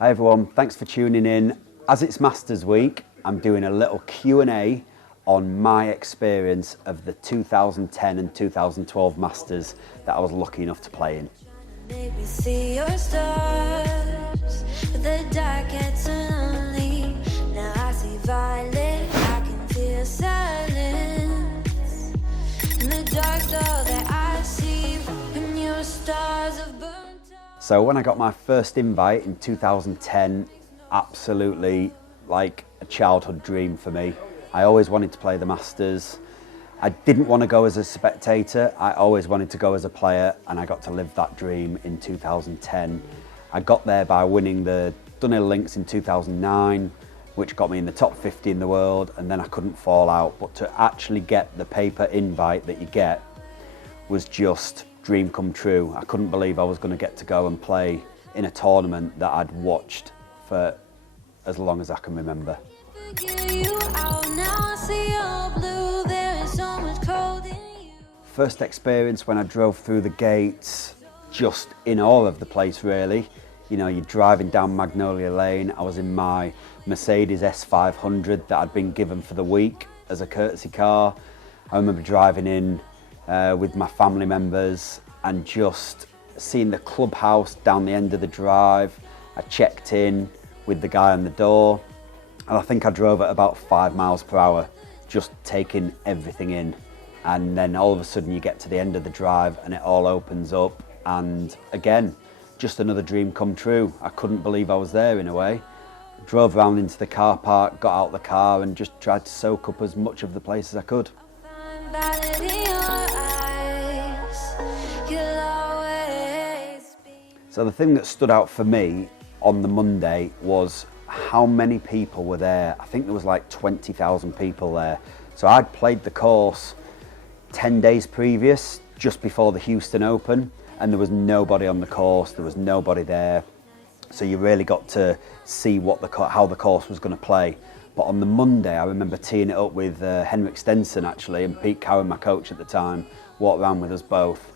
Hi everyone, thanks for tuning in. As it's Masters Week, I'm doing a little Q&A on my experience of the 2010 and 2012 Masters that I was lucky enough to play in. Make me see your stars, but the dark gets lonely. Now I see violet, I can feel silence. In the dark though that I see, when your stars have burnt out. So when I got my first invite in 2010, absolutely like a childhood dream for me. I always wanted to play the Masters. I didn't want to go as a spectator, I always wanted to go as a player, and I got to live that dream in 2010. I got there by winning the Dunhill Links in 2009, which got me in the top 50 in the world, and then I couldn't fall out. But to actually get the paper invite that you get was just dream come true. I couldn't believe I was going to get to go and play in a tournament that I'd watched for as long as I can remember. First experience when I drove through the gates, just in awe of the place really. You know, you're driving down Magnolia Lane. I was in my Mercedes S500 that I'd been given for the week as a courtesy car. I remember driving in with my family members and just seeing the clubhouse down the end of the drive. I checked in with the guy on the door, and I think I drove at about 5 miles per hour, just taking everything in. And then all of a sudden you get to the end of the drive and it all opens up, and again, just another dream come true. I couldn't believe I was there in a way. Drove around into the car park, got out the car and just tried to soak up as much of the place as I could. So the thing that stood out for me on the Monday was how many people were there. I think there was like 20,000 people there. So I'd played the course 10 days previous, just before the Houston Open, and there was nobody on the course, there was nobody there. So you really got to see how the course was going to play. But on the Monday, I remember teeing it up with Henrik Stenson actually, and Pete Cowan, my coach at the time, walked around with us both.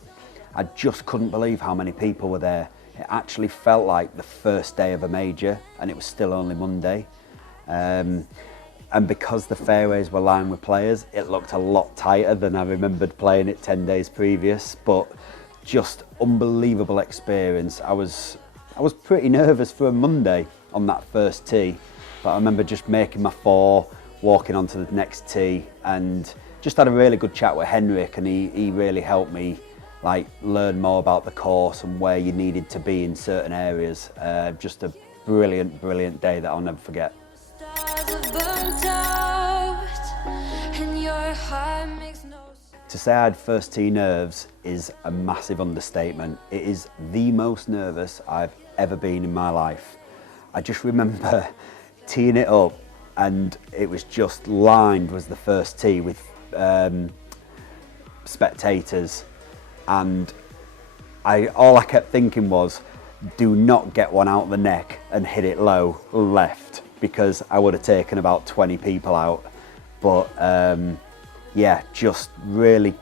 I just couldn't believe how many people were there. It actually felt like the first day of a major, and it was still only Monday. And because the fairways were lined with players, it looked a lot tighter than I remembered playing it 10 days previous, but just unbelievable experience. I was pretty nervous for a Monday on that first tee, but I remember just making my four, walking onto the next tee, and just had a really good chat with Henrik, and he really helped me like learn more about the course and where you needed to be in certain areas. Just a brilliant day that I'll never forget. To say I had first tee nerves is a massive understatement. It is the most nervous I've ever been in my life. I just remember teeing it up, and it was just lined, was the first tee, with spectators, and all I kept thinking was, do not get one out the neck and hit it low left, because I would have taken about 20 people out. But yeah, just really,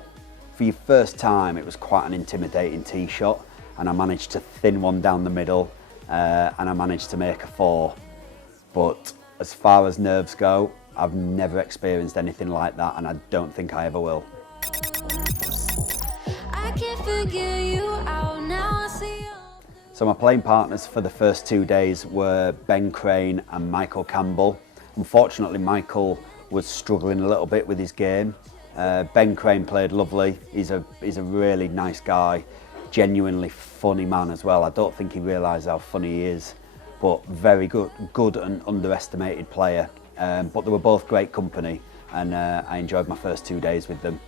for your first time, it was quite an intimidating tee shot, and I managed to thin one down the middle, and I managed to make a four. But as far as nerves go, I've never experienced anything like that, and I don't think I ever will. So my playing partners for the first 2 days were Ben Crane and Michael Campbell. Unfortunately, Michael was struggling a little bit with his game. Ben Crane played lovely. He's a really nice guy, genuinely funny man as well. I don't think he realised how funny he is, but very good and underestimated player. But they were both great company, and I enjoyed my first 2 days with them.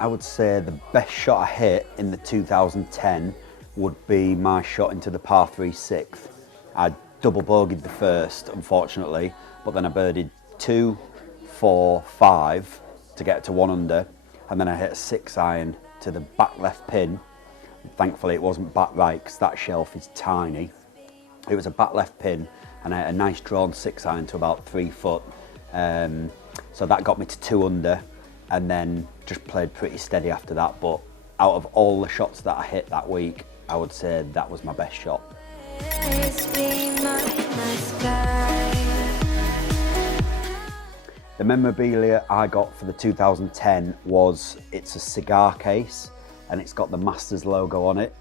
I would say the best shot I hit in the 2010 would be my shot into the par 3 sixth. I double bogeyed the first, unfortunately, but then I birdied 2, 4, 5 to get to 1 under, and then I hit a 6-iron to the back left pin. Thankfully it wasn't back right, because that shelf is tiny. It was a back left pin, and I hit a nice drawn 6-iron to about 3 foot. So that got me to 2 under, and then just played pretty steady after that. But out of all the shots that I hit that week, I would say that was my best shot. The memorabilia I got for the 2010 it's a cigar case, and it's got the Masters logo on it.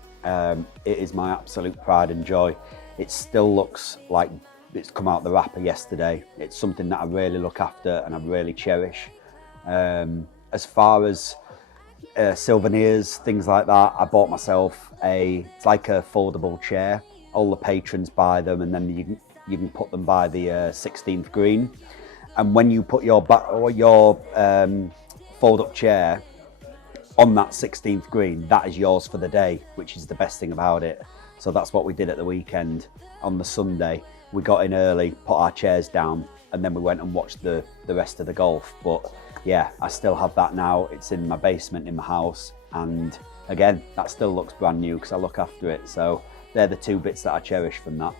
It is my absolute pride and joy. It still looks like it's come out the wrapper yesterday. It's something that I really look after and I really cherish. As far as souvenirs, things like that, I bought myself it's like a foldable chair. All the patrons buy them, and then you can put them by the 16th green. And when you put your fold-up chair on that 16th green, that is yours for the day, which is the best thing about it. So that's what we did at the weekend. On the Sunday, we got in early, put our chairs down, and then we went and watched the rest of the golf. But yeah, I still have that now. It's in my basement in my house, and again, that still looks brand new because I look after it. So they're the two bits that I cherish from that.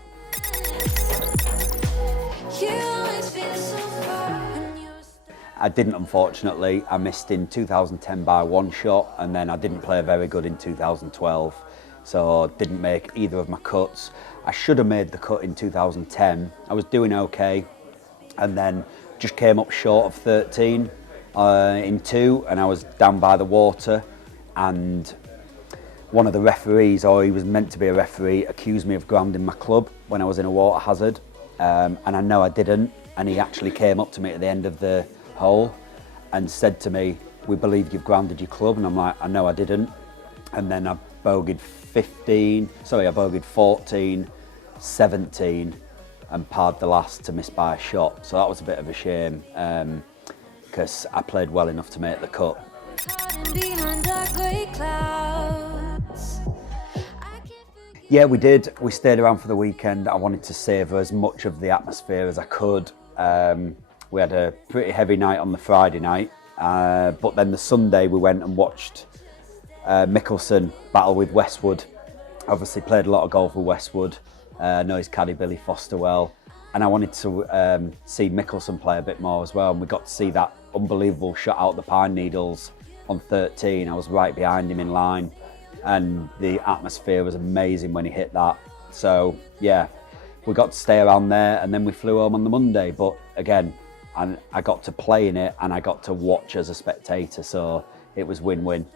I didn't, unfortunately. I missed in 2010 by one shot, and then I didn't play very good in 2012, so didn't make either of my cuts. I should have made the cut in 2010. I was doing okay, and then just came up short of 13 in 2, and I was down by the water, and one of the referees, or he was meant to be a referee, accused me of grounding my club when I was in a water hazard, and I know I didn't, and he actually came up to me at the end of the hole and said to me, "We believe you've grounded your club," and I'm like, "I know I didn't." And then I bogeyed 14, 17 and parred the last to miss by a shot. So that was a bit of a shame, because I played well enough to make the cut. Yeah, we did. We stayed around for the weekend. I wanted to savour as much of the atmosphere as I could. We had a pretty heavy night on the Friday night, but then the Sunday we went and watched Mickelson battle with Westwood. Obviously played a lot of golf with Westwood. I know his caddy Billy Foster well, and I wanted to see Mickelson play a bit more as well, and we got to see that unbelievable shot out the pine needles on 13. I was right behind him in line, and the atmosphere was amazing when he hit that. So yeah, we got to stay around there, and then we flew home on the Monday. But again, I got to play in it, and I got to watch as a spectator, so it was win-win.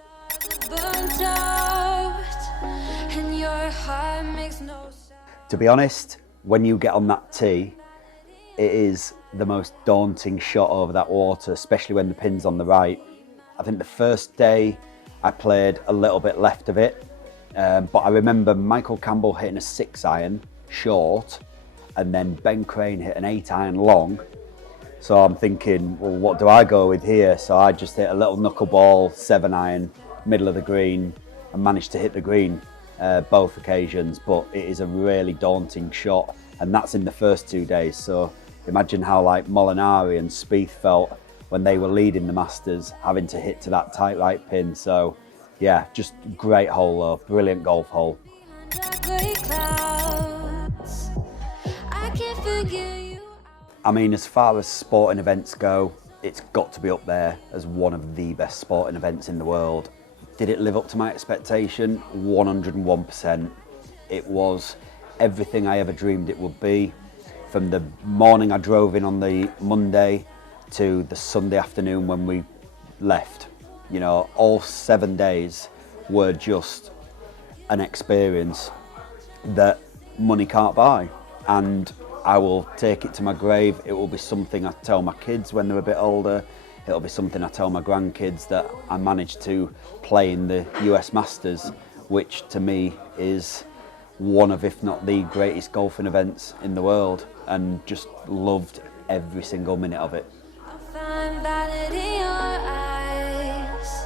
To be honest, when you get on that tee, it is the most daunting shot over that water, especially when the pin's on the right. I think the first day I played a little bit left of it, but I remember Michael Campbell hitting a 6-iron short, and then Ben Crane hit an 8-iron long. So I'm thinking, well, what do I go with here? So I just hit a little knuckleball 7-iron, middle of the green, and managed to hit the green both occasions. But it is a really daunting shot, and that's in the first 2 days. So imagine how like Molinari and Spieth felt when they were leading the Masters, having to hit to that tight right pin. So yeah, just great hole though, brilliant golf hole. I mean, as far as sporting events go, it's got to be up there as one of the best sporting events in the world. Did it live up to my expectation? 101%. It was everything I ever dreamed it would be. From the morning I drove in on the Monday to the Sunday afternoon when we left. You know, all 7 days were just an experience that money can't buy. And I will take it to my grave. It will be something I tell my kids when they're a bit older. It'll be something I tell my grandkids, that I managed to play in the US Masters, which to me is one of, if not the greatest golfing events in the world, and just loved every single minute of it. I find valid in your eyes.